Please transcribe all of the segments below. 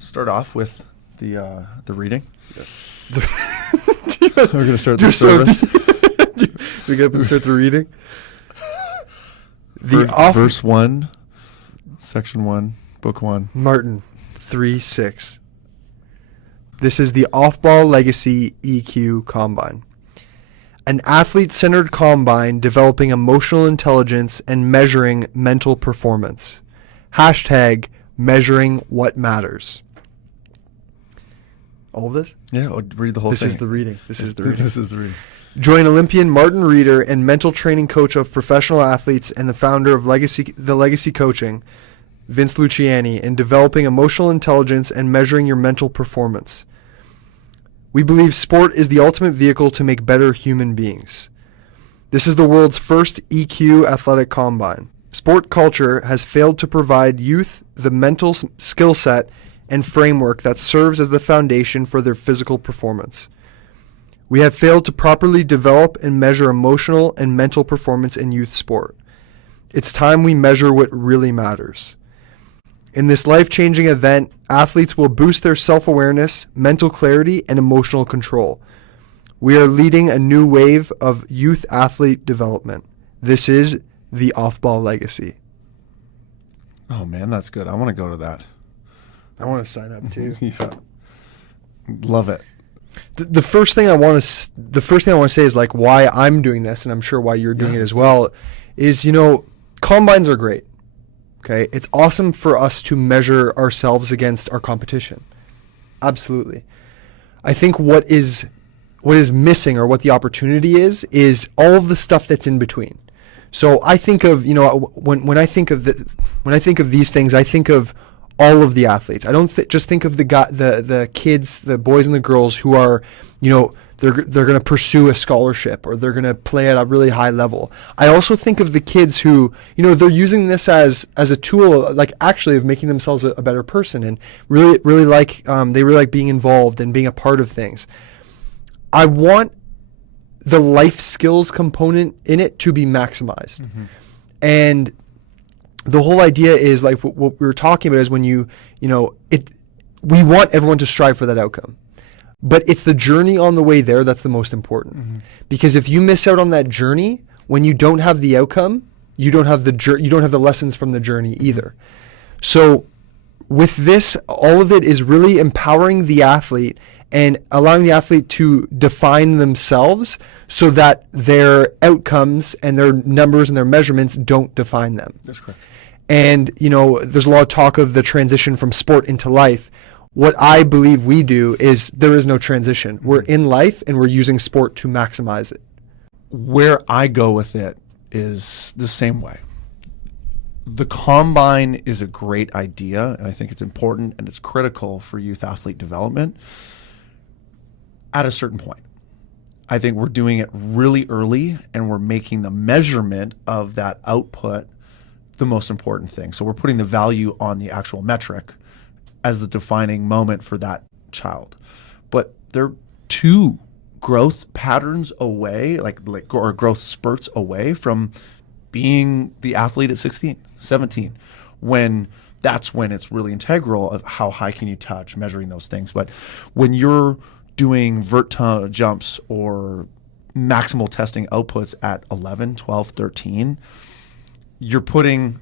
start off with the reading. We're going to start the service. We get up and start the reading. Verse 1, section 1, book 1. Martin 3:6. This is the Off-Ball Legacy EQ Combine. An athlete-centered combine developing emotional intelligence and measuring mental performance. # measuring what matters. All of this? Yeah, I'll read the whole This thing. is the reading. This is the reading. Join Join Olympian Martin Reeder and mental training coach of professional athletes and the founder of the Legacy Coaching, Vince Luciani, in developing emotional intelligence and measuring your mental performance. We believe sport is the ultimate vehicle to make better human beings. This is the world's first EQ athletic combine. Sport culture has failed to provide youth the mental skill set and framework that serves as the foundation for their physical performance. We have failed to properly develop and measure emotional and mental performance in youth sport. It's time we measure what really matters. In this life-changing event, athletes will boost their self-awareness, mental clarity, and emotional control. We are leading a new wave of youth athlete development. This is the Off-Ball Legacy. Oh, man, that's good. I want to go to that. I want to sign up too. Yeah. Love it. The first thing I want to say is like why I'm doing this, and I'm sure why you're doing it as well, is combines are great. Okay, it's awesome for us to measure ourselves against our competition. Absolutely. I think what is missing, or what the opportunity is all of the stuff that's in between. So I think of when I think of these things, I think of all of the athletes. I don't just think of the kids, the boys and the girls who are, they're going to pursue a scholarship or they're going to play at a really high level. I also think of the kids who, they're using this as a tool, like actually of making themselves a better person, and really like they really like being involved and being a part of things. I want the life skills component in it to be maximized, and the whole idea is like what we were talking about is when we want everyone to strive for that outcome. But it's the journey on the way there that's the most important. Because if you miss out on that journey, when you don't have the outcome, you don't have the lessons from the journey either. So with this, all of it is really empowering the athlete and allowing the athlete to define themselves so that their outcomes and their numbers and their measurements don't define them. That's correct. And, there's a lot of talk of the transition from sport into life. What I believe we do is there is no transition. We're in life and we're using sport to maximize it. Where I go with it is the same way. The combine is a great idea, and I think it's important and it's critical for youth athlete development at a certain point. I think we're doing it really early, and we're making the measurement of that output the most important thing. So we're putting the value on the actual metric as the defining moment for that child. But they're two growth patterns away, or growth spurts away from being the athlete at 16, 17, that's when it's really integral of how high can you touch, measuring those things. But when you're doing vert jumps or maximal testing outputs at 11, 12, 13, you're putting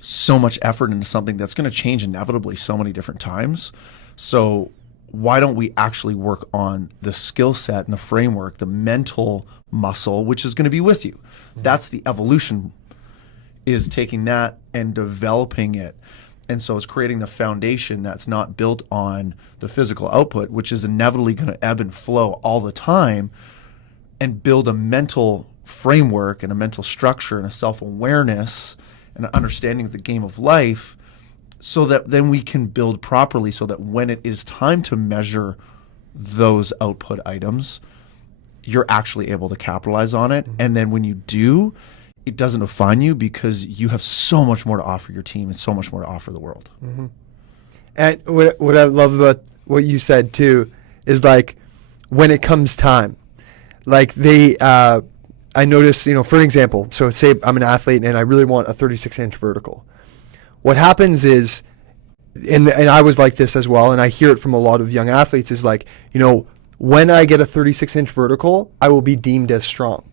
so much effort into something that's going to change inevitably so many different times. So why don't we actually work on the skill set and the framework, the mental muscle, which is going to be with you? That's the evolution, is taking that and developing it. And so it's creating the foundation that's not built on the physical output, which is inevitably going to ebb and flow all the time, and build a mental framework and a mental structure and a self-awareness and an understanding of the game of life, so that then we can build properly, so that when it is time to measure those output items, you're actually able to capitalize on it. And then when you do, it doesn't define you, because you have so much more to offer your team and so much more to offer the world. And what I love about what you said too is like when it comes time, like I notice, for an example, so say I'm an athlete and I really want a 36-inch vertical. What happens is and I was like this as well, and I hear it from a lot of young athletes, is like, when I get a 36-inch vertical, I will be deemed as strong.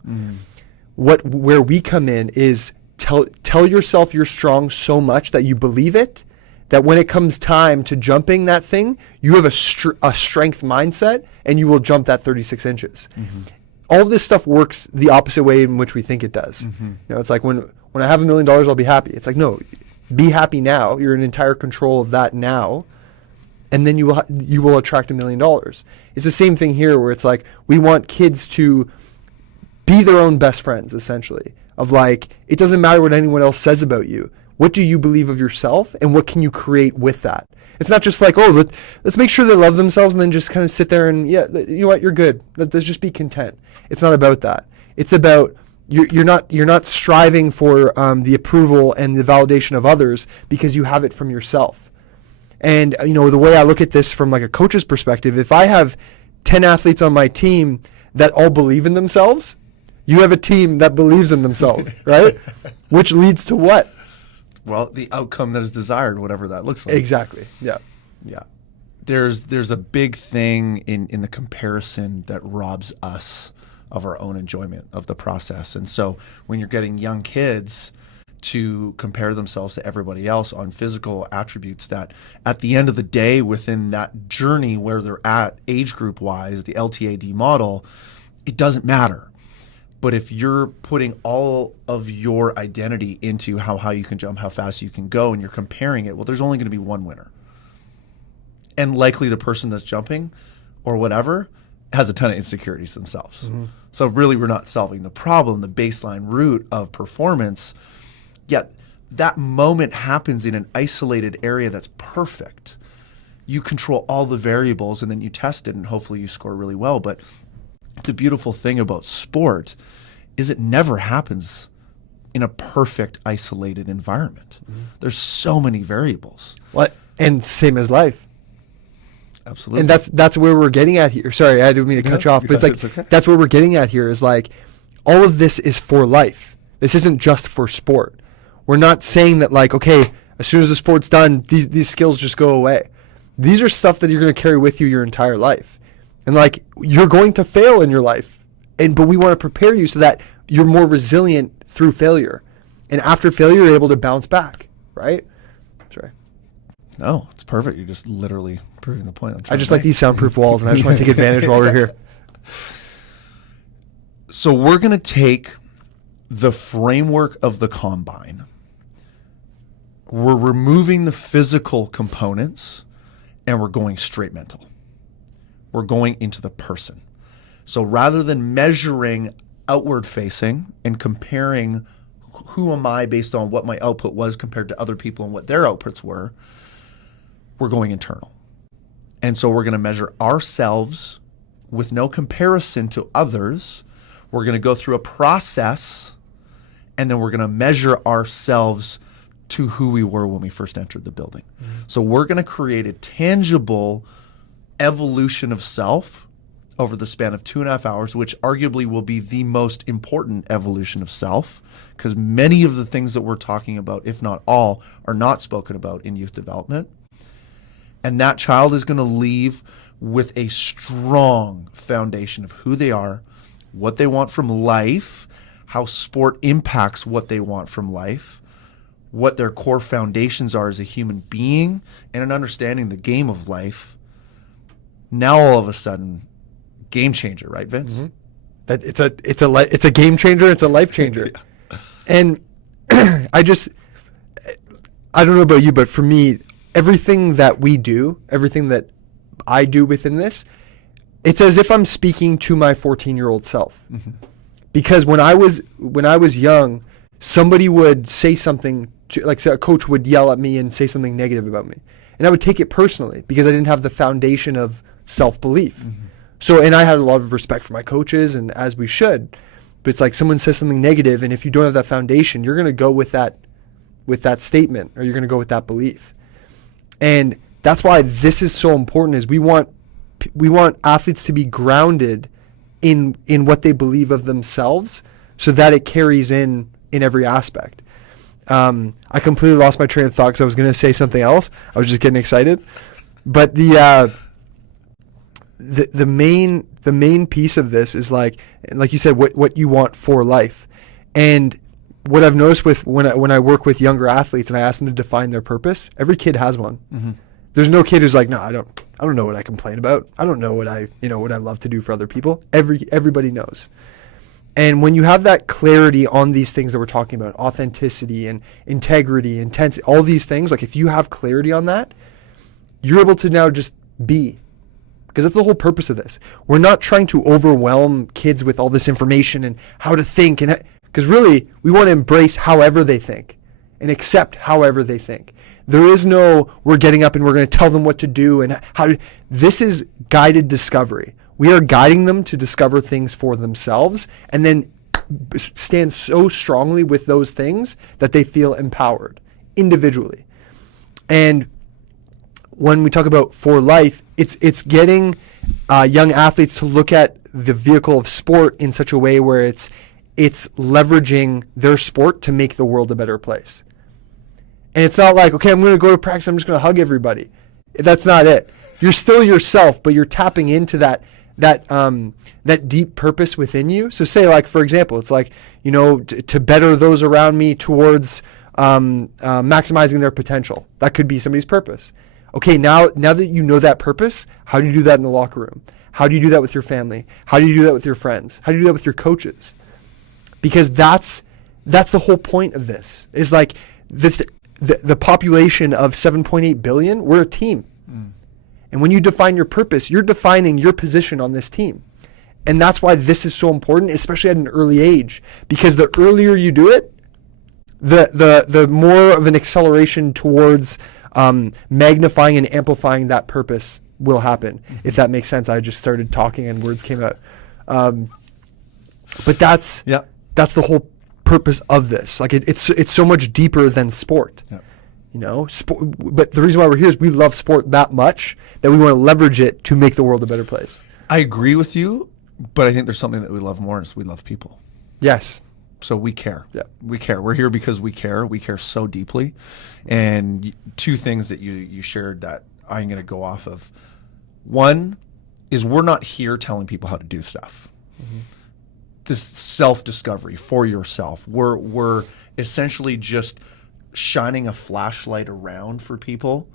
Where we come in is tell yourself you're strong so much that you believe it, that when it comes time to jumping that thing, you have a strength mindset and you will jump that 36 inches. All of this stuff works the opposite way in which we think it does. It's like when I have $1 million, I'll be happy. It's like, no, be happy now. You're in entire control of that now. And then you will attract $1 million. It's the same thing here, where it's like, we want kids to be their own best friends, essentially. Of like, it doesn't matter what anyone else says about you. What do you believe of yourself, and what can you create with that? It's not just like, oh, let's make sure they love themselves and then just kind of sit there and, yeah, you know what, you're good. Let's just be content. It's not about that. It's about you're not striving for the approval and the validation of others, because you have it from yourself. And the way I look at this from like a coach's perspective, if I have 10 athletes on my team that all believe in themselves, you have a team that believes in themselves, right? Which leads to what? Well, the outcome that is desired, whatever that looks like. Exactly. Yeah. Yeah. There's a big thing in the comparison that robs us of our own enjoyment of the process. And so when you're getting young kids to compare themselves to everybody else on physical attributes, that at the end of the day, within that journey where they're at age group wise, the LTAD model, it doesn't matter. But if you're putting all of your identity into how high you can jump, how fast you can go, and you're comparing it, well, there's only going to be one winner. And likely the person that's jumping or whatever has a ton of insecurities themselves. So really, we're not solving the problem, the baseline root of performance. Yet that moment happens in an isolated area that's perfect. You control all the variables, and then you test it, and hopefully you score really well. But the beautiful thing about sport is it never happens in a perfect, isolated environment. There's so many variables. And same as life. Absolutely. And that's where we're getting at here. Sorry, I didn't mean to cut you off, but it's like, okay. That's where we're getting at here, is like, all of this is for life. This isn't just for sport. We're not saying that, like, okay, as soon as the sport's done, these skills just go away. These are stuff that you're going to carry with you your entire life. And like, you're going to fail in your life. But we want to prepare you so that you're more resilient through failure. And after failure, you're able to bounce back, right? Sorry. No, it's perfect. You're just literally proving the point. I just like these soundproof walls, and I just want to take advantage while we're here. So we're going to take the framework of the combine. We're removing the physical components, and we're going straight mental. We're going into the person. So rather than measuring outward facing and comparing who am I based on what my output was compared to other people and what their outputs were, we're going internal. And so we're going to measure ourselves with no comparison to others. We're going to go through a process, and then we're going to measure ourselves to who we were when we first entered the building. So we're going to create a tangible evolution of self over the span of 2.5 hours, which arguably will be the most important evolution of self, because many of the things that we're talking about, if not all, are not spoken about in youth development. And that child is going to leave with a strong foundation of who they are, what they want from life, how sport impacts what they want from life, what their core foundations are as a human being, and an understanding the game of life. Now all of a sudden, game changer, right, Vince? That it's a game changer. It's a life changer. And I don't know about you, but for me, everything that we do, everything that I do within this, it's as if I'm speaking to my 14-year-old self. Because when I was young, somebody would say something like, say a coach would yell at me and say something negative about me, and I would take it personally because I didn't have the foundation of self-belief. So, and I had a lot of respect for my coaches, and as we should, but it's like someone says something negative, and if you don't have that foundation, you're going to go with that statement, or you're going to go with that belief. And that's why this is so important, is we want athletes to be grounded in what they believe of themselves, so that it carries in every aspect. I completely lost my train of thought because I was going to say something else. I was just getting excited. But the main piece of this is like you said, what you want for life. And what I've noticed with when I work with younger athletes and I ask them to define their purpose, every kid has one. Mm-hmm. There's no kid who's like, no, I don't know what I complain about. I don't know what I love to do for other people. Everybody knows. And when you have that clarity on these things that we're talking about, authenticity and integrity, intensity, all these things, like if you have clarity on that, you're able to now just be. Because that's the whole purpose of this. We're not trying to overwhelm kids with all this information and how to think. Because really, we want to embrace however they think and accept however they think. There is no, we're getting up and we're going to tell them what to do and how to. This is guided discovery. We are guiding them to discover things for themselves and then stand so strongly with those things that they feel empowered individually. And when we talk about for life, it's getting young athletes to look at the vehicle of sport in such a way where it's leveraging their sport to make the world a better place. And it's not like, okay, I'm going to go to practice, I'm just going to hug everybody. That's not it. You're still yourself, but you're tapping into that deep purpose within you. So say, like, for example, it's like, to better those around me towards maximizing their potential. That could be somebody's purpose. Okay, now that you know that purpose, how do you do that in the locker room? How do you do that with your family? How do you do that with your friends? How do you do that with your coaches? Because that's the whole point of this. Is like this, the population of 7.8 billion, we're a team. And when you define your purpose, you're defining your position on this team. And that's why this is so important, especially at an early age. Because the earlier you do it, the more of an acceleration towards magnifying and amplifying that purpose will happen. Mm-hmm. If that makes sense. I just started talking and words came out. But that's the whole purpose of this. Like it's so much deeper than sport. Yep. But the reason why we're here is we love sport that much that we want to leverage it to make the world a better place. I agree with you, but I think there's something that we love more is we love people. Yes. So we care. Yeah. We care. We're here because we care. We care so deeply. And two things that you shared that I'm going to go off of. One is we're not here telling people how to do stuff. Mm-hmm. This self-discovery for yourself. We're essentially just shining a flashlight around for people.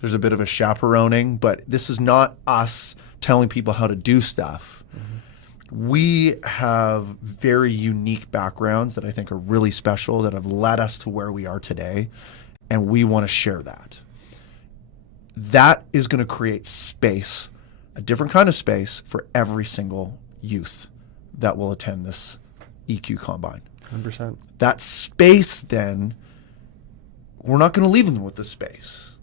There's a bit of a chaperoning, but this is not us telling people how to do stuff. Mm-hmm. We have very unique backgrounds that I think are really special that have led us to where we are today, and we want to share that. That is going to create space, a different kind of space for every single youth that will attend this EQ Combine. 100%. That space then, we're not going to leave them with the space.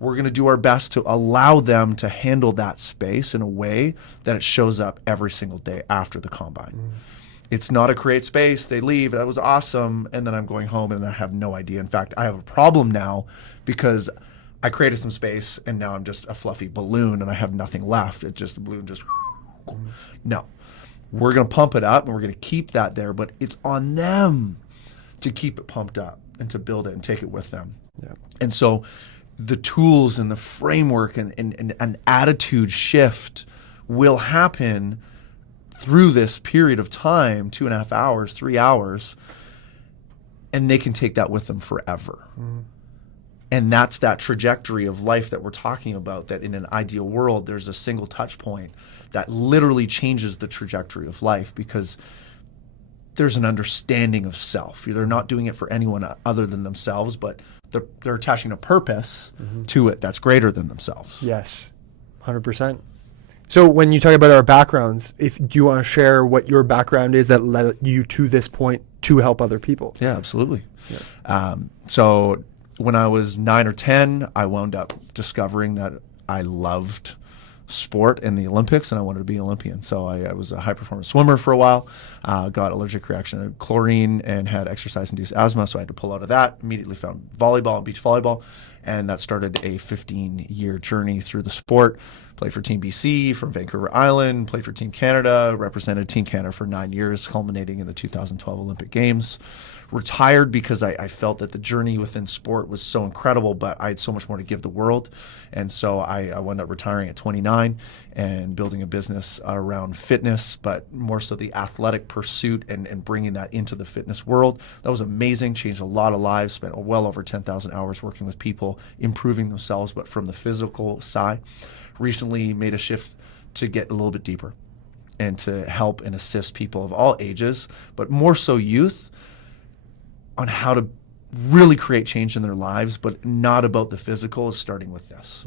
We're going to do our best to allow them to handle that space in a way that it shows up every single day after the Combine. Mm. It's not a create space, they leave, that was awesome, and then I'm going home and I have no idea. In fact, I have a problem now because I created some space and now I'm just a fluffy balloon and I have nothing left. It's just the balloon just... No. We're going to pump it up and we're going to keep that there, but it's on them to keep it pumped up and to build it and take it with them. Yeah. And so the tools and the framework and an attitude shift will happen through this period of time, 2.5 hours, 3 hours, and they can take that with them forever. Mm. And that's that trajectory of life that we're talking about, that in an ideal world, there's a single touch point that literally changes the trajectory of life because there's an understanding of self. They're not doing it for anyone other than themselves, but they're attaching a purpose to it that's greater than themselves. Yes, 100%. So when you talk about our backgrounds, do you want to share what your background is that led you to this point to help other people? Yeah, absolutely. Yeah. So when I was 9 or 10, I wound up discovering that I loved sport in the Olympics and I wanted to be an Olympian. So I was a high performance swimmer for a while, got allergic reaction to chlorine and had exercise induced asthma. So I had to pull out of that, immediately found volleyball and beach volleyball And that started a 15-year journey through the sport. Played for Team BC from Vancouver Island, played for Team Canada, represented Team Canada for 9 years, culminating in the 2012 Olympic Games. Retired because I felt that the journey within sport was so incredible, but I had so much more to give the world. And so I wound up retiring at 29 and building a business around fitness, but more so the athletic pursuit and bringing that into the fitness world. That was amazing, changed a lot of lives, spent well over 10,000 hours working with people, improving themselves, but from the physical side. Recently made a shift to get a little bit deeper and to help and assist people of all ages, but more so youth, on how to really create change in their lives, but not about the physical, is starting with this.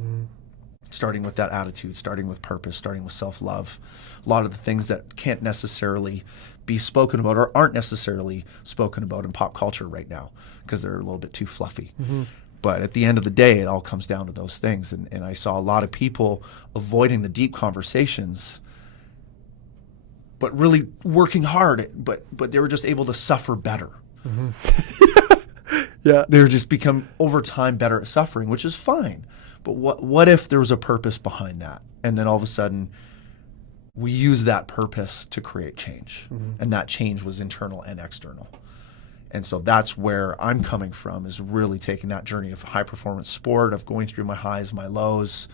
Starting with that attitude, starting with purpose, starting with self-love. A lot of the things that can't necessarily be spoken about or aren't necessarily spoken about in pop culture right now because they're a little bit too fluffy. But at the end of the day, it all comes down to those things. And I saw a lot of people avoiding the deep conversations, but really working hard, but they were just able to suffer better. Yeah. They were just become over time better at suffering, which is fine. But what if there was a purpose behind that? And then all of a sudden we use that purpose to create change. And that change was internal and external. And so that's where I'm coming from, is really taking that journey of high performance sport, of going through my highs, my lows,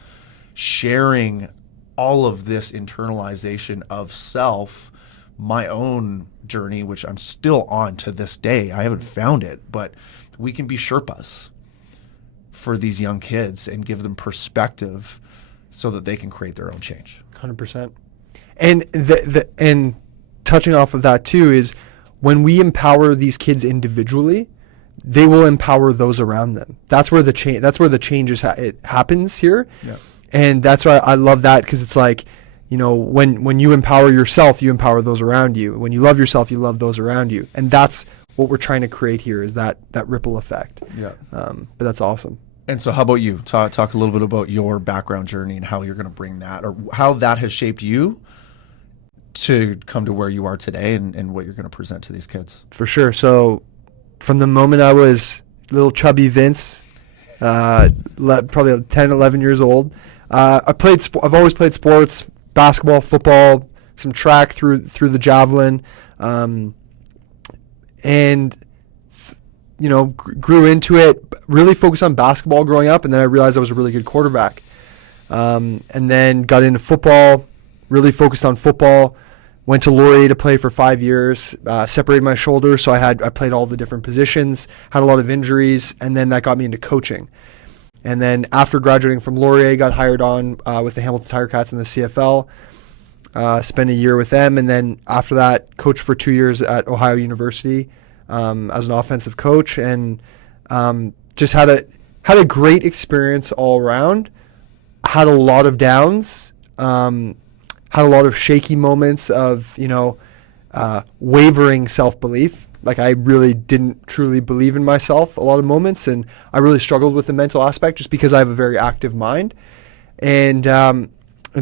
sharing all of this internalization of self, my own journey, which I'm still on to this day. I haven't found it, but we can be Sherpas for these young kids and give them perspective so that they can create their own change. 100%. And and touching off of that too is when we empower these kids individually, they will empower those around them. That's where the change. That's where the changes it happens here. Yeah. And that's why I love that, because it's like, you know, when you empower yourself, you empower those around you. When you love yourself, you love those around you. And that's what we're trying to create here, is that ripple effect. Yeah. But that's awesome. And so how about you? Talk a little bit about your background journey and how you're going to bring that, or how that has shaped you to come to where you are today, and what you're going to present to these kids. For sure. So from the moment I was little chubby Vince, probably 10, 11 years old, I've always played sports, basketball, football, some track through the javelin, and you know, grew into it, really focused on basketball growing up, and then I realized I was a really good quarterback. And then got into football, really focused on football, went to Laurier to play for 5 years, separated my shoulder, so I played all the different positions, had a lot of injuries, and then that got me into coaching. And then after graduating from Laurier, got hired on with the Hamilton Tiger Cats in the CFL, spent a year with them, and then after that, coached for 2 years at Ohio University as an offensive coach, and just had a great experience all around. Had a lot of downs, had a lot of shaky moments of, you know, wavering self-belief. Like, I really didn't truly believe in myself a lot of moments, and I really struggled with the mental aspect just because I have a very active mind. And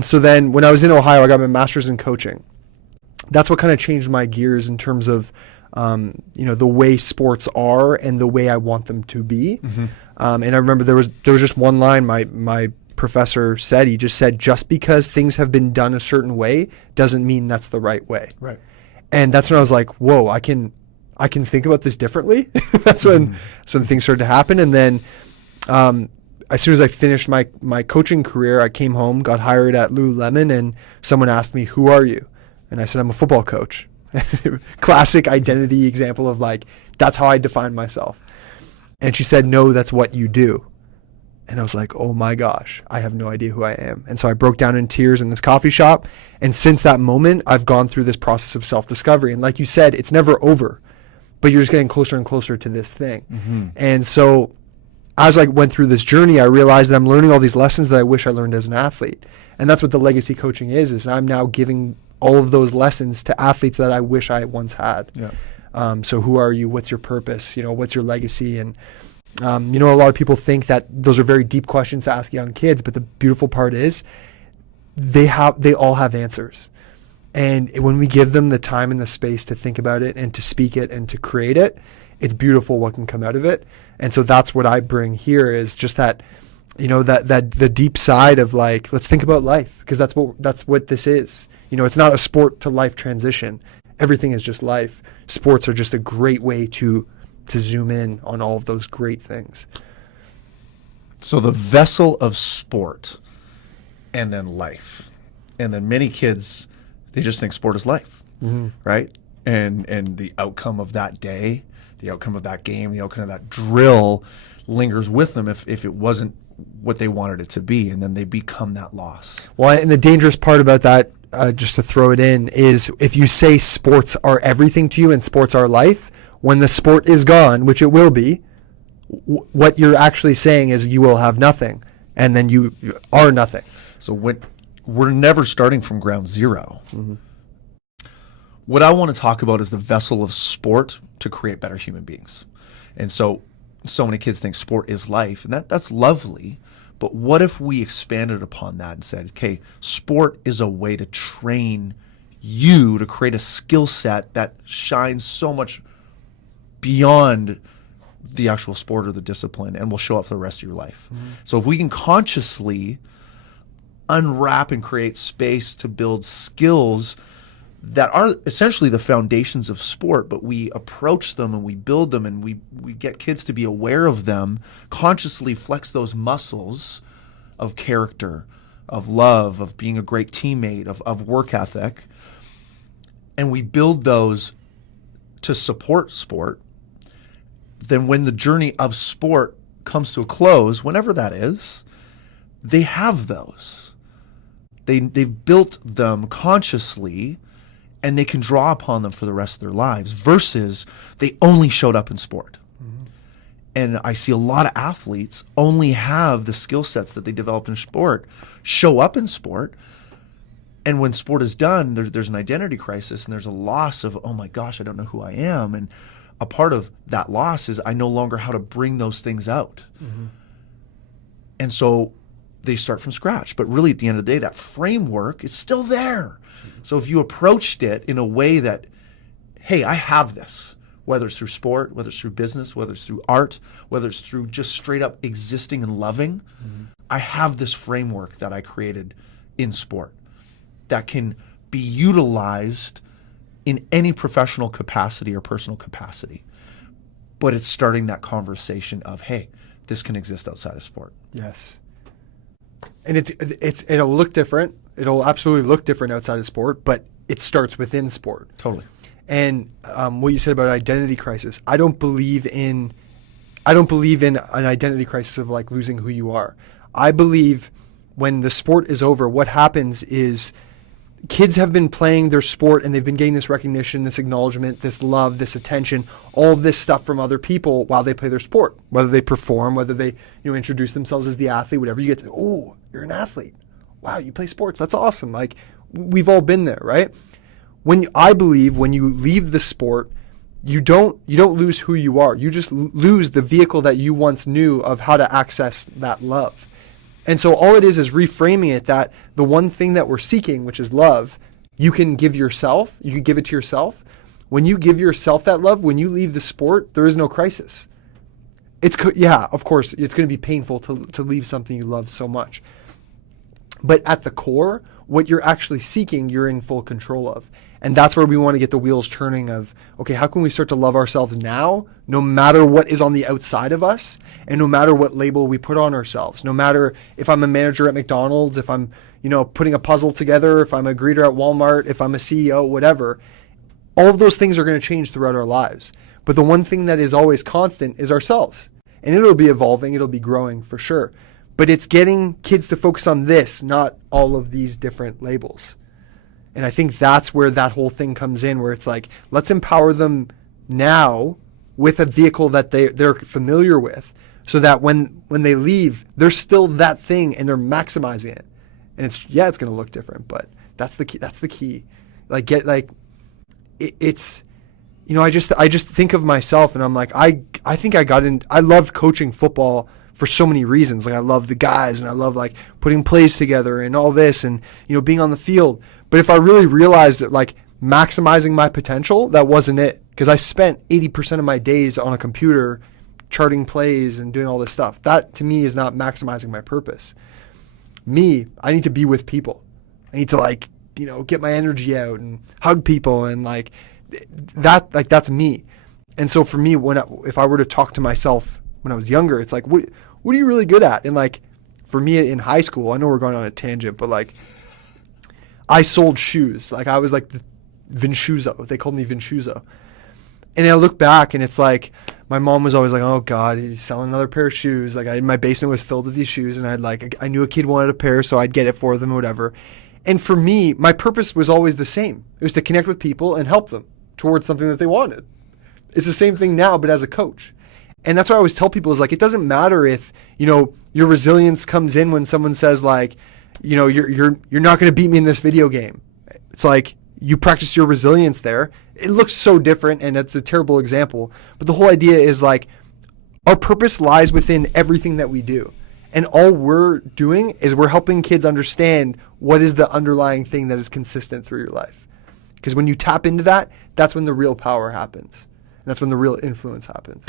so then when I was in Ohio, I got my master's in coaching. That's what kind of changed my gears in terms of, you know, the way sports are and the way I want them to be. And I remember there was just one line my professor said. He just said, just because things have been done a certain way doesn't mean that's the right way. Right. And that's when I was like, whoa, I can think about this differently. That's when things started to happen. And then as soon as I finished my coaching career, I came home, got hired at Lululemon, and someone asked me, who are you? And I said, I'm a football coach. Classic identity example of, like, that's how I define myself. And she said, no, that's what you do. And I was like, oh my gosh, I have no idea who I am. And so I broke down in tears in this coffee shop. And since that moment, I've gone through this process of self-discovery. And like you said, it's never over, but you're just getting closer and closer to this thing. And so as I went through this journey, I realized that I'm learning all these lessons that I wish I learned as an athlete. And that's what the legacy coaching is I'm now giving all of those lessons to athletes that I wish I once had. Yeah. So who are you? What's your purpose? You know, what's your legacy? And you know, a lot of people think that those are very deep questions to ask young kids, but the beautiful part is they all have answers. And when we give them the time and the space to think about it and to speak it and to create it, it's beautiful what can come out of it. And so that's what I bring here, is just that, that the deep side of like, let's think about life, because that's what this is. It's not a sport to life transition. Everything is just life. Sports are just a great way to zoom in on all of those great things. So the vessel of sport and then life. And then many kids, they just think sport is life, right? And the outcome of that day, the outcome of that game, the outcome of that drill lingers with them if it wasn't what they wanted it to be, and then they become that loss. Well, and the dangerous part about that, just to throw it in, is if you say sports are everything to you and sports are life, when the sport is gone, which it will be, what you're actually saying is you will have nothing, and then you are nothing. So we're never starting from ground zero. What I want to talk about is the vessel of sport to create better human beings. And so many kids think sport is life, and that's lovely. But what if we expanded upon that and said, okay, sport is a way to train you to create a skill set that shines so much beyond the actual sport or the discipline and will show up for the rest of your life. So if we can consciously unwrap and create space to build skills that are essentially the foundations of sport, but we approach them and we build them and we get kids to be aware of them, consciously flex those muscles of character, of love, of being a great teammate, of work ethic, and we build those to support sport, then when the journey of sport comes to a close, whenever that is, they have those. They've built them consciously, and they can draw upon them for the rest of their lives, versus they only showed up in sport. And I see a lot of athletes only have the skill sets that they developed in sport show up in sport. And when sport is done, there's an identity crisis and there's a loss of, oh my gosh, I don't know who I am. And a part of that loss is I no longer how to bring those things out. And so they start from scratch. But really at the end of the day, that framework is still there. So if you approached it in a way that, hey, I have this, whether it's through sport, whether it's through business, whether it's through art, whether it's through just straight up existing and loving, I have this framework that I created in sport that can be utilized in any professional capacity or personal capacity. But it's starting that conversation of, hey, this can exist outside of sport. Yes. And it'll look different. It'll absolutely look different outside of sport, but it starts within sport. Totally. And what you said about identity crisis, I don't believe in an identity crisis of like losing who you are. I believe when the sport is over, what happens is kids have been playing their sport and they've been getting this recognition, this acknowledgement, this love, this attention, all of this stuff from other people while they play their sport, whether they perform, whether they introduce themselves as the athlete, whatever. You get to, oh, you're an athlete. Wow, you play sports. That's awesome. Like we've all been there, right? I believe when you leave the sport, you don't lose who you are. You just lose the vehicle that you once knew of how to access that love. And so all it is reframing it that the one thing that we're seeking, which is love, you can give yourself. You can give it to yourself. When you give yourself that love, when you leave the sport, there is no crisis. Of course, it's going to be painful to leave something you love so much. But at the core, what you're actually seeking, you're in full control of. And that's where we want to get the wheels turning of, okay, how can we start to love ourselves now, no matter what is on the outside of us, and no matter what label we put on ourselves, no matter if I'm a manager at McDonald's, if I'm, putting a puzzle together, if I'm a greeter at Walmart, if I'm a CEO, whatever, all of those things are going to change throughout our lives. But the one thing that is always constant is ourselves. And it'll be evolving, it'll be growing for sure. But it's getting kids to focus on this, not all of these different labels. And I think that's where that whole thing comes in, where it's like, let's empower them now with a vehicle that they're familiar with, so that when they leave, they're still that thing and they're maximizing it. And it's going to look different, but that's the key. That's the key. I just think of myself and I'm like, I think I loved coaching football for so many reasons. Like I love the guys and I love like putting plays together and all this and, being on the field. But if I really realized that like maximizing my potential, that wasn't it. Because I spent 80% of my days on a computer charting plays and doing all this stuff. That to me is not maximizing my purpose. Me, I need to be with people. I need to like, you know, get my energy out and hug people and like that, like that's me. And so for me, if I were to talk to myself when I was younger, it's like, what are you really good at? And like for me in high school, I know we're going on a tangent, but like I sold shoes. Like I was like the Vinchuzo. They called me Vinchuzo. And I look back and it's like, my mom was always like, oh God, he's selling another pair of shoes. Like my basement was filled with these shoes and I knew a kid wanted a pair, so I'd get it for them or whatever. And for me, my purpose was always the same. It was to connect with people and help them towards something that they wanted. It's the same thing now, but as a coach. And that's what I always tell people is like, it doesn't matter if, you know, your resilience comes in when someone says like, you know, you're not going to beat me in this video game. It's like, you practice your resilience there. It looks so different and it's a terrible example. But the whole idea is like our purpose lies within everything that we do. And all we're doing is we're helping kids understand what is the underlying thing that is consistent through your life. Because when you tap into that, that's when the real power happens. And that's when the real influence happens.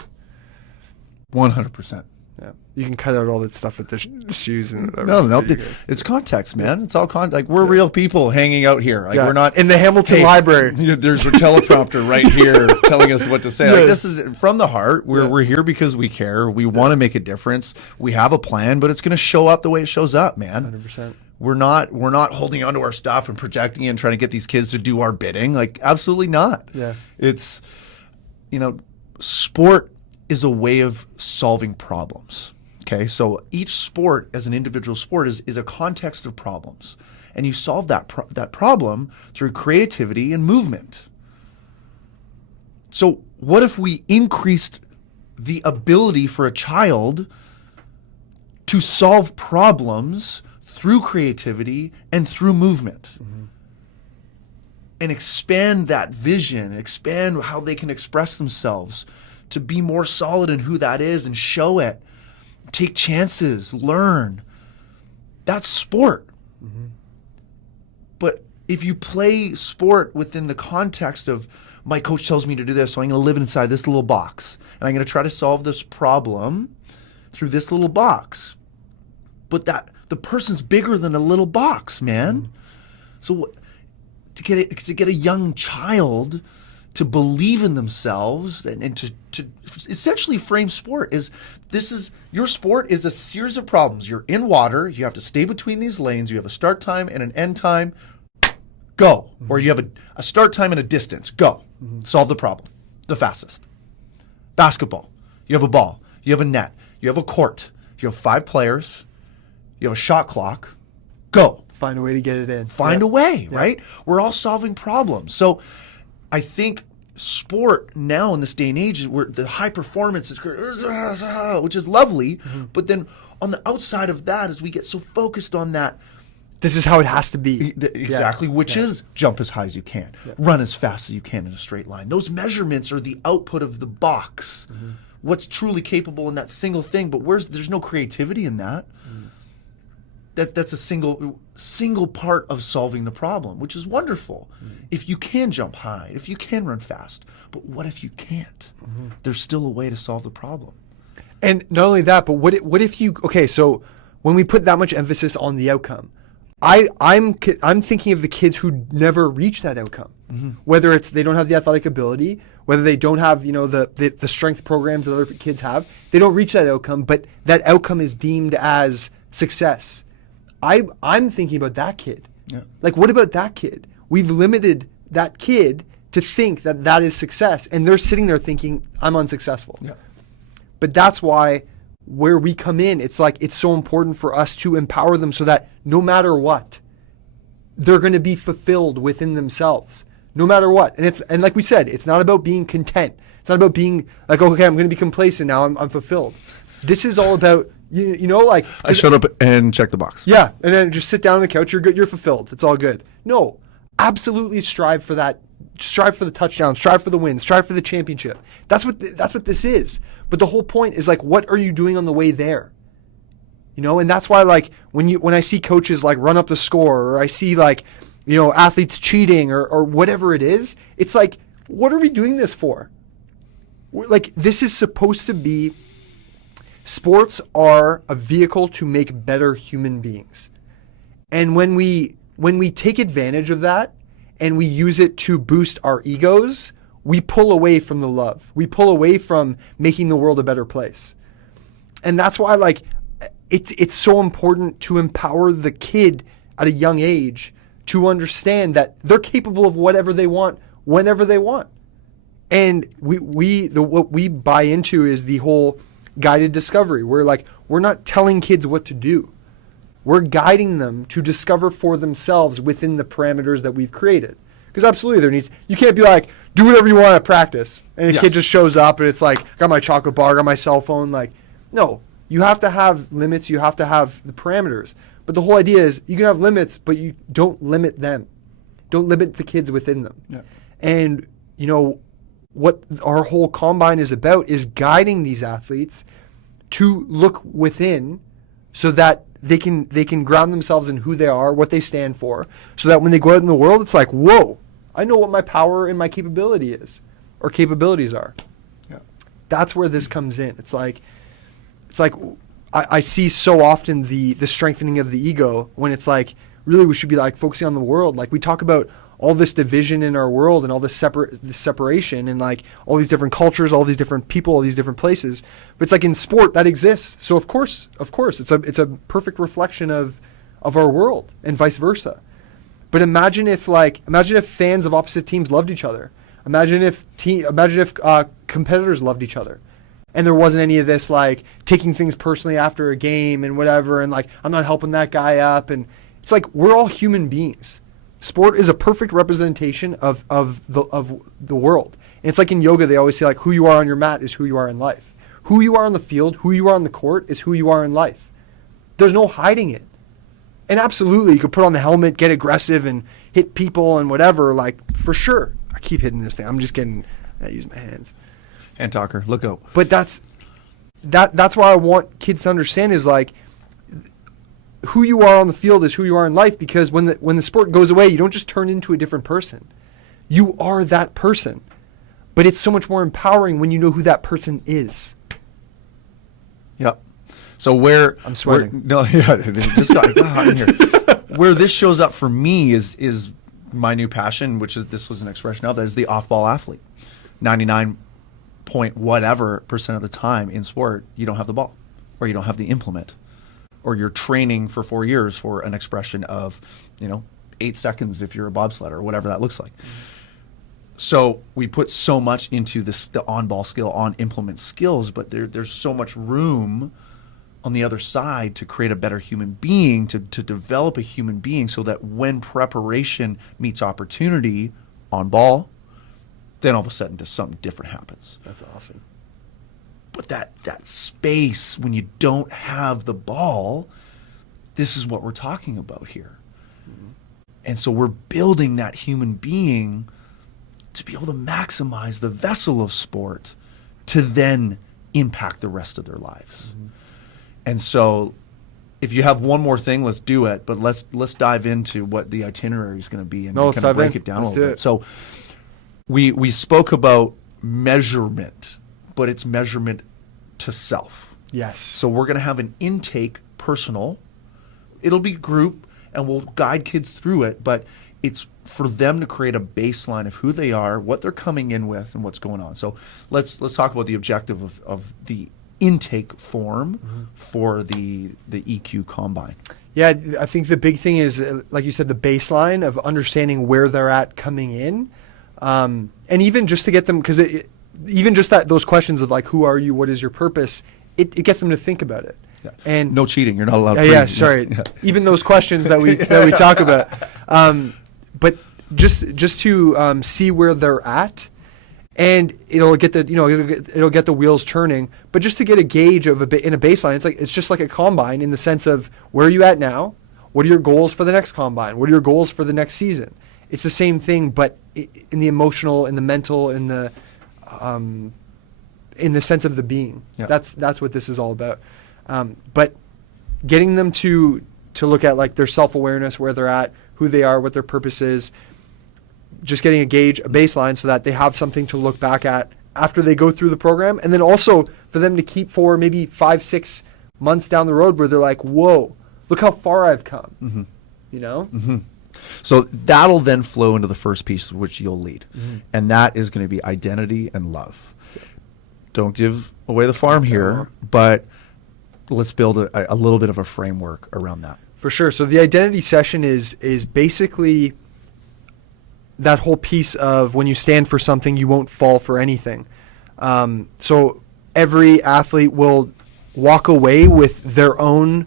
100%. Yeah, you can cut out all that stuff with the shoes and whatever. No, it's context, man. It's all like we're real people hanging out here. Like we're not in the Hamilton Library. There's a teleprompter right here telling us what to say. Like this is from the heart. We're here because we care. We want to make a difference. We have a plan, but it's going to show up the way it shows up, man. 100%. We're not holding onto our stuff and projecting it and trying to get these kids to do our bidding. Like absolutely not. Yeah, it's sport is a way of solving problems. Okay, so each sport as an individual sport is a context of problems. And you solve that problem through creativity and movement. So what if we increased the ability for a child to solve problems through creativity and through movement? Mm-hmm. And expand that vision, expand how they can express themselves, to be more solid in who that is and show it, take chances, learn. That's sport. Mm-hmm. But if you play sport within the context of my coach tells me to do this, so I'm going to live inside this little box and I'm going to try to solve this problem through this little box. But that the person's bigger than a little box, man. Mm-hmm. So to get a young child to believe in themselves and to essentially frame sport is your sport is a series of problems. You're in water. You have to stay between these lanes. You have a start time and an end time. Go. Mm-hmm. Or you have a start time and a distance. Go. Mm-hmm. Solve the problem. The fastest. Basketball. You have a ball. You have a net. You have a court. You have 5 players. You have a shot clock. Go. Find a way to get it in. Find a way, right? We're all solving problems. So I think sport now in this day and age, where the high performance is, which is lovely, mm-hmm. but then on the outside of that, as we get so focused on that, this is how it has to be. Exactly, which is jump as high as you can, run as fast as you can in a straight line. Those measurements are the output of the box. Mm-hmm. What's truly capable in that single thing, but there's no creativity in that. Mm-hmm. That's a single part of solving the problem, which is wonderful. Mm-hmm. If you can jump high, if you can run fast, but what if you can't? Mm-hmm. There's still a way to solve the problem. And not only that, but what if you, okay, so when we put that much emphasis on the outcome, I'm thinking of the kids who never reach that outcome. Mm-hmm. Whether it's they don't have the athletic ability, whether they don't have, the strength programs that other kids have, they don't reach that outcome, but that outcome is deemed as success. I'm thinking about that kid. Yeah. Like, what about that kid? We've limited that kid to think that is success, and they're sitting there thinking, I'm unsuccessful. Yeah. But that's why where we come in, it's like it's so important for us to empower them so that no matter what, they're going to be fulfilled within themselves, no matter what. And like we said, it's not about being content. It's not about being like, okay, I'm going to be complacent now. I'm fulfilled. This is all about, like I showed up and checked the box. Yeah, and then just sit down on the couch. You're good. You're fulfilled. It's all good. No, absolutely strive for that. Strive for the touchdown. Strive for the win. Strive for the championship. That's what this is. But the whole point is like, what are you doing on the way there? And that's why like when I see coaches like run up the score, or I see like athletes cheating or whatever it is, it's like, what are we doing this for? Like, this is supposed to be sports are a vehicle to make better human beings. And when we take advantage of that and we use it to boost our egos, we pull away from the love. We pull away from making the world a better place. And that's why, like, it's so important to empower the kid at a young age to understand that they're capable of whatever they want, whenever they want. And what we buy into is the whole guided discovery. We're not telling kids what to do. We're guiding them to discover for themselves within the parameters that we've created. Because absolutely you can't be like, do whatever you want at practice. And the kid just shows up and it's like, got my chocolate bar, got my cell phone. Like, no, you have to have limits. You have to have the parameters. But the whole idea is you can have limits, but you don't limit them. Don't limit the kids within them. Yeah. And, what our whole combine is about is guiding these athletes to look within so that they can ground themselves in who they are, what they stand for, so that when they go out in the world, it's like, whoa, I know what my power and my capability is, or capabilities are. Yeah. That's where this comes in. It's like I see so often the strengthening of the ego when it's like, really we should be like focusing on the world. Like we talk about all this division in our world and all this separation and like all these different cultures, all these different people, all these different places. But it's like in sport that exists. So of course, it's a perfect reflection of our world and vice versa. But imagine if fans of opposite teams loved each other. Imagine if competitors loved each other. And there wasn't any of this like taking things personally after a game and whatever, and like I'm not helping that guy up. And it's like we're all human beings. Sport is a perfect representation of the world. And it's like in yoga, they always say like who you are on your mat is who you are in life. Who you are on the field, who you are on the court is who you are in life. There's no hiding it. And absolutely, you could put on the helmet, get aggressive, and hit people and whatever. Like for sure, I keep hitting this thing. I'm just I use my hands. Hand talker, look out. But that's why I want kids to understand is like who you are on the field is who you are in life, because when the sport goes away, you don't just turn into a different person. You are that person. But it's so much more empowering when you know who that person is. Yep. So I'm sweating. It just got hot in here. Where this shows up for me is my new passion, this was an expression of that, is the off-ball athlete. 99 point whatever % of the time in sport, you don't have the ball, or you don't have the implement, or you're training for 4 years for an expression of, 8 seconds if you're a bobsledder or whatever that looks like. So we put so much into the on-ball skill, on-implement skills, but there's so much room on the other side to create a better human being, to develop a human being so that when preparation meets opportunity on ball, then all of a sudden something different happens. That's awesome. But that space when you don't have the ball, this is what we're talking about here. Mm-hmm. And so we're building that human being to be able to maximize the vessel of sport to then impact the rest of their lives. Mm-hmm. And so if you have one more thing, let's do it. But let's dive into what the itinerary is going to be and kind of break it down a little bit. So we spoke about measurement, but it's measurement to self. Yes. So we're going to have an intake personal. It'll be group, and we'll guide kids through it, but it's for them to create a baseline of who they are, what they're coming in with, and what's going on. So let's talk about the objective of the intake form for the EQ Combine. Yeah, I think the big thing is, like you said, the baseline of understanding where they're at coming in. And even just to get them, because even just those questions of like, who are you, what is your purpose, it gets them to think about it. Yeah. And no cheating, you're not allowed. Sorry. Yeah. Even those questions that we talk about, but just to see where they're at, and it'll get it'll get the wheels turning. But just to get a gauge of in a baseline, it's just like a combine in the sense of where are you at now, what are your goals for the next combine, what are your goals for the next season. It's the same thing, but in the emotional, in the mental, in the sense of the being. Yeah. That's what this is all about. But getting them to look at like their self-awareness, where they're at, who they are, what their purpose is, just getting a gauge, a baseline, so that they have something to look back at after they go through the program. And then also for them to keep for maybe 5-6 months down the road where they're like, whoa, look how far I've come. You know? So that'll then flow into the first piece, which you'll lead. And that is going to be identity and love. Don't give away the farm here, but let's build a little bit of a framework around that. For sure. So the identity session is basically that whole piece of when you stand for something, you won't fall for anything. So every athlete will walk away with their own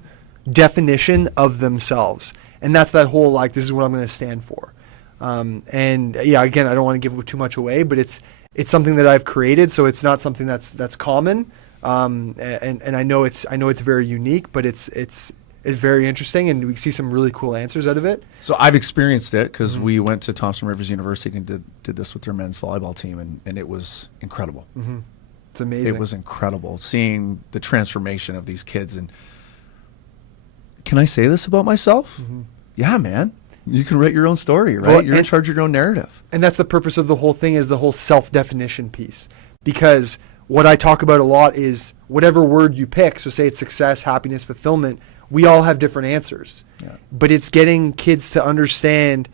definition of themselves. And that's that whole, like, this is what I'm going to stand for. And yeah, again, I don't want to give too much away, but it's something that I've created. So it's not something that's common. And I know it's very unique, but it's very interesting, and we see some really cool answers out of it. So I've experienced it because we went to Thompson Rivers University and did this with their men's volleyball team, and it was incredible. It's amazing. It was incredible seeing the transformation of these kids. And can I say this about myself? Yeah, man. You can write your own story, right? Well, You're in charge of your own narrative. And that's the purpose of the whole thing, is the whole self-definition piece. Because what I talk about a lot is whatever word you pick, so say it's success, happiness, fulfillment, we all have different answers. Yeah. But it's getting kids to understand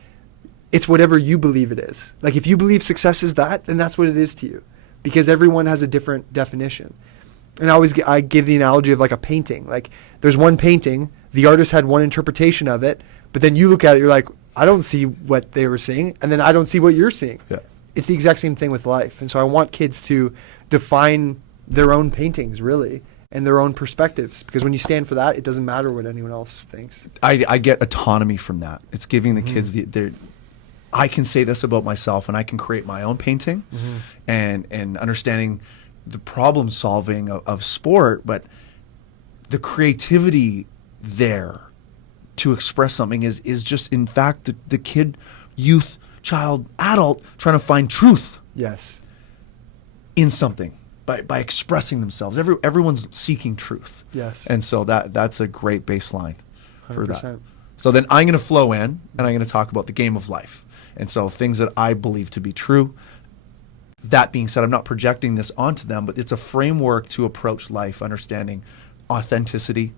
it's whatever you believe it is. Like, if you believe success is that, then that's what it is to you. Because everyone has a different definition. And I give the analogy of like a painting. Like, there's one painting, the artist had one interpretation of it, but then you look at it, you're like, I don't see what they were seeing, and then I don't see what you're seeing. Yeah. It's the exact same thing with life. And so I want kids to define their own paintings, really, and their own perspectives. Because when you stand for that, it doesn't matter what anyone else thinks. I get autonomy from that. It's giving the kids I can say this about myself, and I can create my own painting, and understanding the problem solving of sport, but the creativity there to express something is just, in fact, the kid, youth, child, adult trying to find truth. Yes. In something by expressing themselves. Everyone's seeking truth. Yes. And so that's a great baseline for 100%. that. So then I'm going to flow in, and I'm going to talk about the game of life. And so things that I believe to be true. That being said, I'm not projecting this onto them, but it's a framework to approach life, understanding authenticity,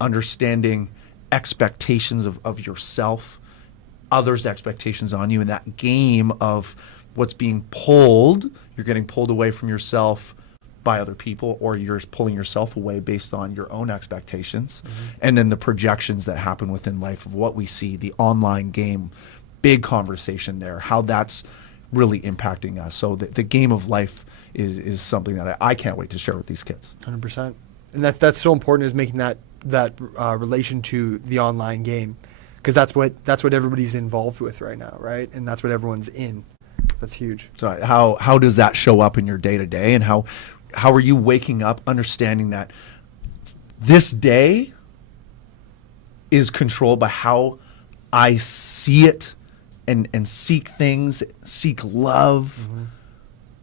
understanding expectations of yourself, others' expectations on you, and that game of what's being pulled. You're getting pulled away from yourself by other people, or you're pulling yourself away based on your own expectations. And then the projections that happen within life of what we see, the online game, big conversation there, how that's really impacting us. So the game of life is something that I can't wait to share with these kids. 100%. And that's so important, is making that relation to the online game, because that's what everybody's involved with right now, right? And that's what everyone's in. That's huge. So how does that show up in your day to day, and how are you waking up understanding that this day is controlled by how I see it and seek things, seek love.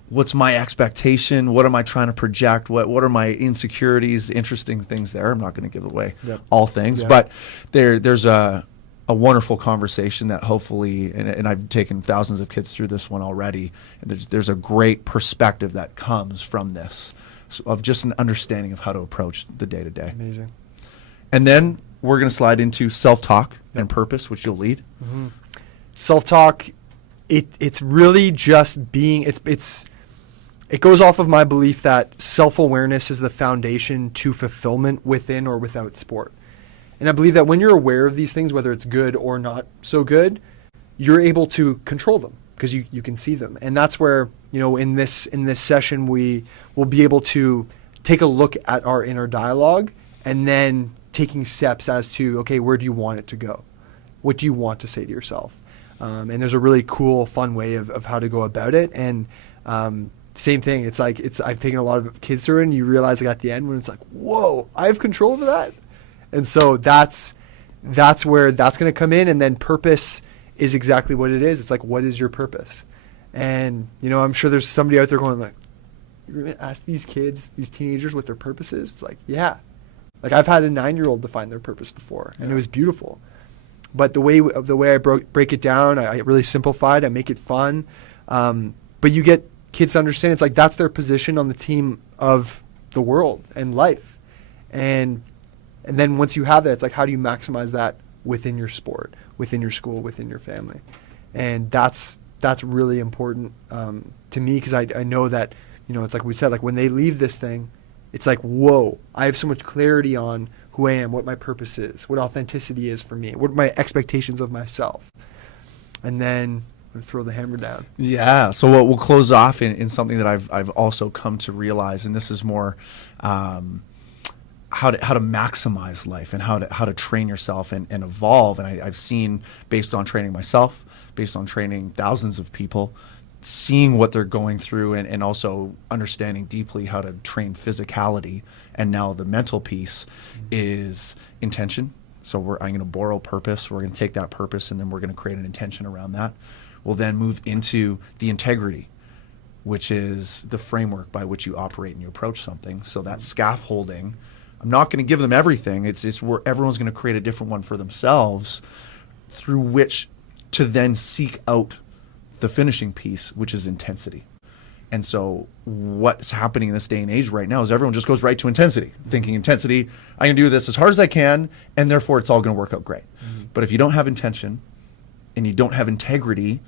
What's my expectation? What am I trying to project? What are my insecurities? Interesting things there. I'm not going to give away all things, but there's a wonderful conversation that hopefully, and I've taken thousands of kids through this one already, and there's a great perspective that comes from this, of just an understanding of how to approach the day-to-day. Amazing. And then we're going to slide into self-talk and purpose, which you'll lead. Self-talk, it's really just being, it goes off of my belief that self-awareness is the foundation to fulfillment within or without sport. And I believe that when you're aware of these things, whether it's good or not so good, you're able to control them because you can see them. And that's where, in this session, we will be able to take a look at our inner dialogue, and then taking steps as to, okay, where do you want it to go? What do you want to say to yourself? And there's a really cool, fun way of how to go about it. And same thing. It's like, I've taken a lot of kids through it, and you realize, like, at the end when it's like, whoa, I have control over that. And so that's where that's going to come in. And then purpose is exactly what it is. It's like, what is your purpose? And, I'm sure there's somebody out there going like, you're going to ask these kids, these teenagers, what their purpose is? It's like, yeah. Like, I've had a 9-year-old define their purpose before, and it was beautiful. But the way I break it down, I really simplified. I make it fun. But you get kids to understand, it's like that's their position on the team of the world and life. And then once you have that, it's like, how do you maximize that within your sport, within your school, within your family? And that's really important to me, because I know that, you know, it's like we said, like when they leave this thing, it's like, whoa, I have so much clarity on who I am, what my purpose is, what authenticity is for me, what my expectations of myself. And then I'm going to throw the hammer down. Yeah. So we'll close off in something that I've also come to realize, and this is more how to maximize life and how to train yourself and evolve. And I've seen, based on training myself, based on training thousands of people, seeing what they're going through, and also understanding deeply how to train physicality. And now the mental piece is intention. So I'm going to borrow purpose. We're going to take that purpose, and then we're going to create an intention around that. We'll then move into the integrity, which is the framework by which you operate and you approach something. So that scaffolding, I'm not going to give them everything. It's where everyone's going to create a different one for themselves, through which to then seek out the finishing piece, which is intensity. And so what's happening in this day and age right now is everyone just goes right to intensity, thinking intensity, I can do this as hard as I can, and therefore it's all going to work out great. But if you don't have intention and you don't have integrity,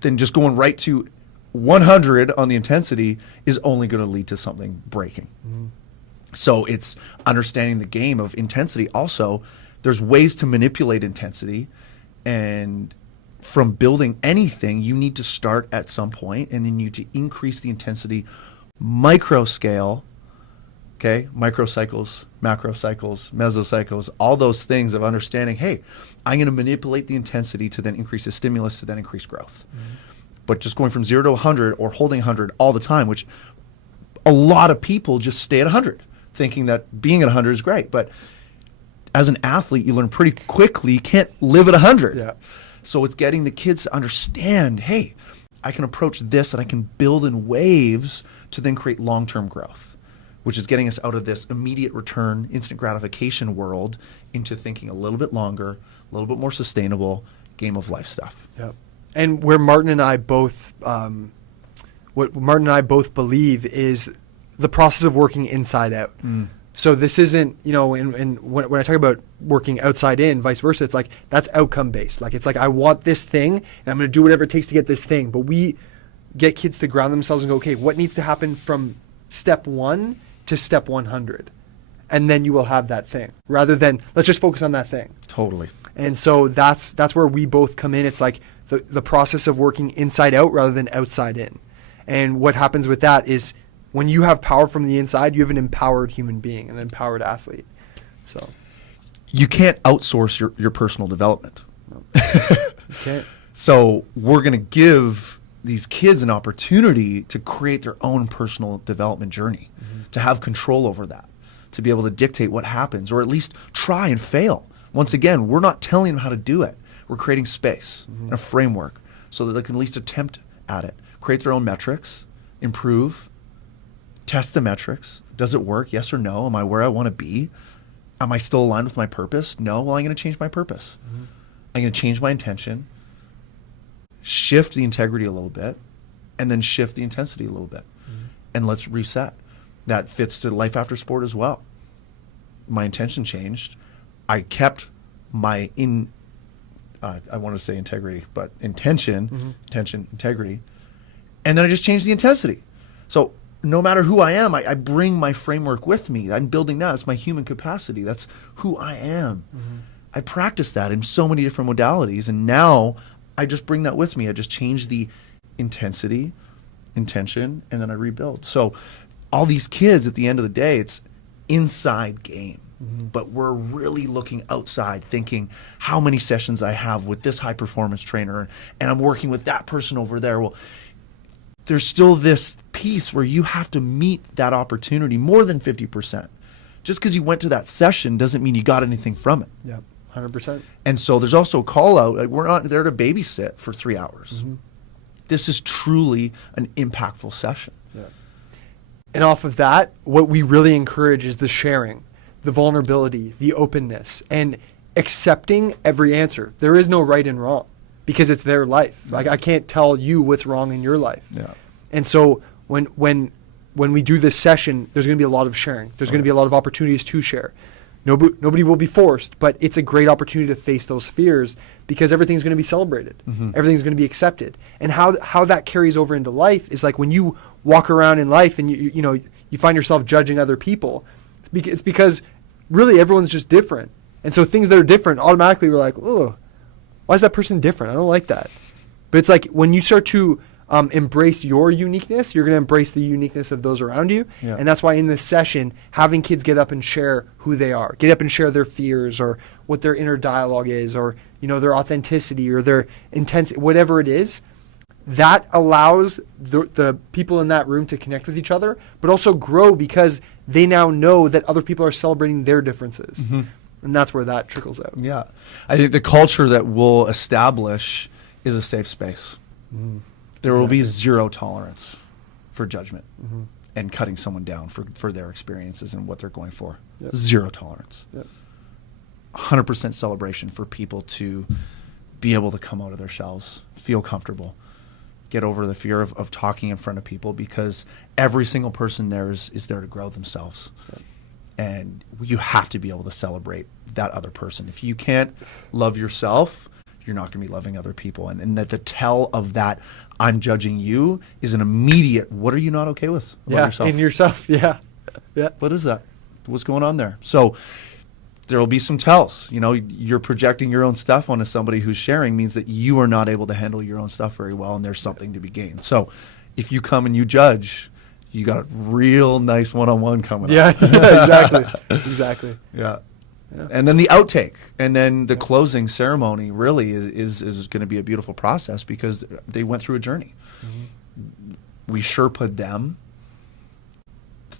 then just going right to 100 on the intensity is only going to lead to something breaking. So it's understanding the game of intensity. Also, there's ways to manipulate intensity, and from building anything, you need to start at some point, and then you need to increase the intensity, micro scale, okay? Microcycles, macrocycles, mesocycles, all those things of understanding, hey, I'm going to manipulate the intensity to then increase the stimulus to then increase growth. But just going from 0 to 100 or holding 100 all the time, which a lot of people just stay at 100, thinking that being at 100 is great. But as an athlete, you learn pretty quickly you can't live at 100. Yeah. So it's getting the kids to understand, hey, I can approach this and I can build in waves to then create long-term growth, which is getting us out of this immediate return, instant gratification world into thinking a little bit longer, a little bit more sustainable, game of life stuff. Yep. And where Martin and I both, what Martin and I both believe is the process of working inside out. So this isn't, you know, and when I talk about working outside in, vice versa, it's like that's outcome based. Like it's like I want this thing and I'm going to do whatever it takes to get this thing. But we get kids to ground themselves and go, okay, what needs to happen from step 1 to step 100? And then you will have that thing, rather than let's just focus on that thing. Totally. And so that's where we both come in. It's like the process of working inside out rather than outside in. And what happens with that is, when you have power from the inside, you have an empowered human being, an empowered athlete. So you can't outsource your personal development. No. You can't. So we're going to give these kids an opportunity to create their own personal development journey, to have control over that, to be able to dictate what happens, or at least try and fail. Once again, we're not telling them how to do it. We're creating space and a framework so that they can at least attempt at it, create their own metrics, improve, test the metrics. Does it work? Yes or no? Am I where I want to be? Am I still aligned with my purpose? No. Well, I'm going to change my purpose. I'm going to change my intention, shift the integrity a little bit, and then shift the intensity a little bit. And let's reset. That fits to life after sport as well. My intention changed. I kept my I want to say integrity, but intention, integrity. And then I just changed the intensity. So no matter who I am, I bring my framework with me. I'm building that. It's my human capacity. That's who I am. I practice that in so many different modalities. And now I just bring that with me. I just change the intensity, intention, and then I rebuild. So all these kids, at the end of the day, it's inside game. But we're really looking outside, thinking how many sessions I have with this high performance trainer, and I'm working with that person over there. Well, there's still this piece where you have to meet that opportunity more than 50%. Just because you went to that session doesn't mean you got anything from it. Yeah, 100%. And so there's also a call out. Like, we're not there to babysit for 3 hours. This is truly an impactful session. Yeah. And off of that, what we really encourage is the sharing, the vulnerability, the openness, and accepting every answer. There is no right and wrong, because it's their life. Like, I can't tell you what's wrong in your life. Yeah. And so when when we do this session, there's going to be a lot of sharing. There's going to be a lot of opportunities to share. Nobody will be forced, but it's a great opportunity to face those fears because everything's going to be celebrated. Everything's going to be accepted. And how that carries over into life is like when you walk around in life and you find yourself judging other people, it's because really everyone's just different. And so things that are different, automatically we're like, oh, why is that person different? I don't like that. But it's like when you start to embrace your uniqueness, you're going to embrace the uniqueness of those around you. Yeah. And that's why in this session, having kids get up and share who they are, get up and share their fears or what their inner dialogue is, or their authenticity or their intensity, whatever it is, that allows the people in that room to connect with each other, but also grow because they now know that other people are celebrating their differences. And that's where that trickles out. Yeah. I think the culture that we'll establish is a safe space. There will be zero tolerance for judgment and cutting someone down for their experiences and what they're going for. Yep. Zero tolerance. Yep. 100% celebration for people to be able to come out of their shells, feel comfortable, get over the fear of talking in front of people, because every single person there is there to grow themselves. Yep. And you have to be able to celebrate that other person. If you can't love yourself, you're not going to be loving other people. And that the tell of that, I'm judging you, is an immediate, what are you not okay with about yourself? In yourself, yeah. What is that? What's going on there? So there will be some tells. You're projecting your own stuff onto somebody who's sharing means that you are not able to handle your own stuff very well, and there's something to be gained. So if you come and you judge, you got a real nice one-on-one coming up. Exactly. Yeah. And then the outtake, and then the closing ceremony really is going to be a beautiful process because they went through a journey. We Sherpa'd them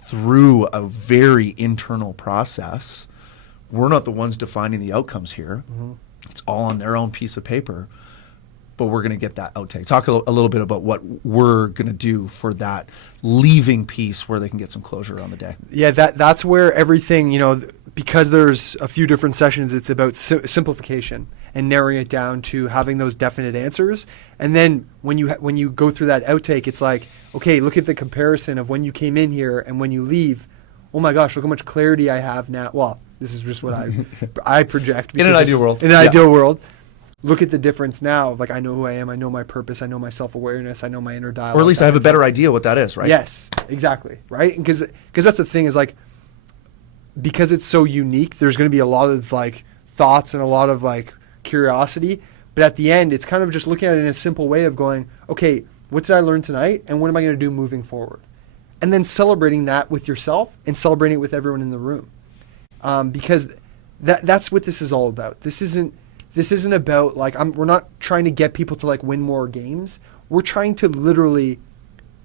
through a very internal process. We're not the ones defining the outcomes here. It's all on their own piece of paper, but we're going to get that outtake. Talk a little bit about what we're going to do for that leaving piece where they can get some closure on the day. Yeah, that's where everything, because there's a few different sessions, it's about simplification and narrowing it down to having those definite answers. And then when you go through that outtake, it's like, okay, look at the comparison of when you came in here and when you leave. Oh my gosh, look how much clarity I have now. Well, this is just what I project. In an ideal world. In an ideal world. Look at the difference now. Like, I know who I am. I know my purpose. I know my self-awareness. I know my inner dialogue. Or at least I have a better idea what that is, right? Yes, exactly. Right? Because that's the thing is, like, because it's so unique, there's going to be a lot of, like, thoughts and a lot of, like, curiosity. But at the end, it's kind of just looking at it in a simple way of going, okay, what did I learn tonight? And what am I going to do moving forward? And then celebrating that with yourself and celebrating it with everyone in the room. Because that's what this is all about. This isn't about, like, we're not trying to get people to, like, win more games. We're trying to literally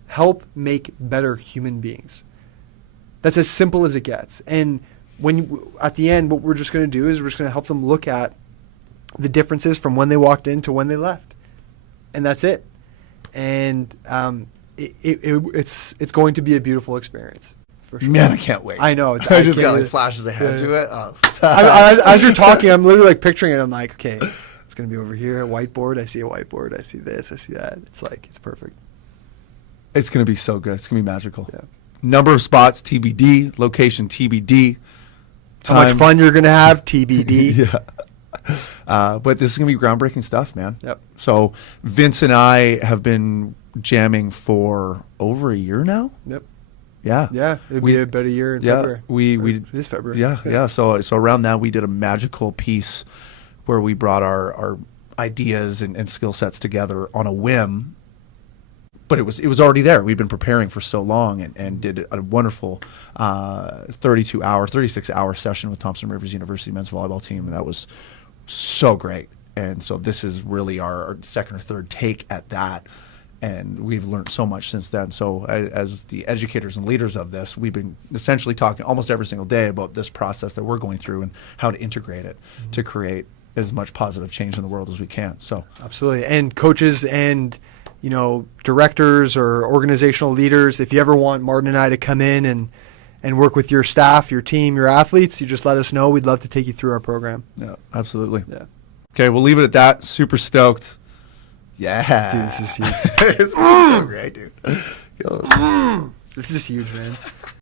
help make better human beings. That's as simple as it gets. And at the end, what we're just going to do is we're just going to help them look at the differences from when they walked in to when they left. And that's it. And it's going to be a beautiful experience. For sure. Man, I can't wait. I know. I just got like flashes ahead to it. Oh, as you're talking, I'm literally like picturing it. I'm like, okay, it's going to be over here, a whiteboard. I see a whiteboard. I see this. I see that. It's like, it's perfect. It's going to be so good. It's going to be magical. Yeah. Number of spots, TBD. Location, TBD. How much fun you're going to have, TBD. Yeah. But this is going to be groundbreaking stuff, man. Yep. So Vince and I have been jamming for over a year now. Yep. Yeah. Yeah. It'd be about a year in February. It is February. Yeah. So around that, we did a magical piece where we brought our ideas and skill sets together on a whim. But it was already there. We'd been preparing for so long and did a wonderful 36-hour session with Thompson Rivers University men's volleyball team. And that was so great. And so this is really our second or third take at that. And we've learned so much since then. So as the educators and leaders of this, we've been essentially talking almost every single day about this process that we're going through and how to integrate it to create as much positive change in the world as we can. So absolutely. And coaches and directors or organizational leaders, if you ever want Martin and I to come in and work with your staff, your team, your athletes, you just let us know. We'd love to take you through our program. Yeah, absolutely. Yeah. Okay, we'll leave it at that. Super stoked. Yeah. Dude, this is huge. It's so great, dude. This is huge, man.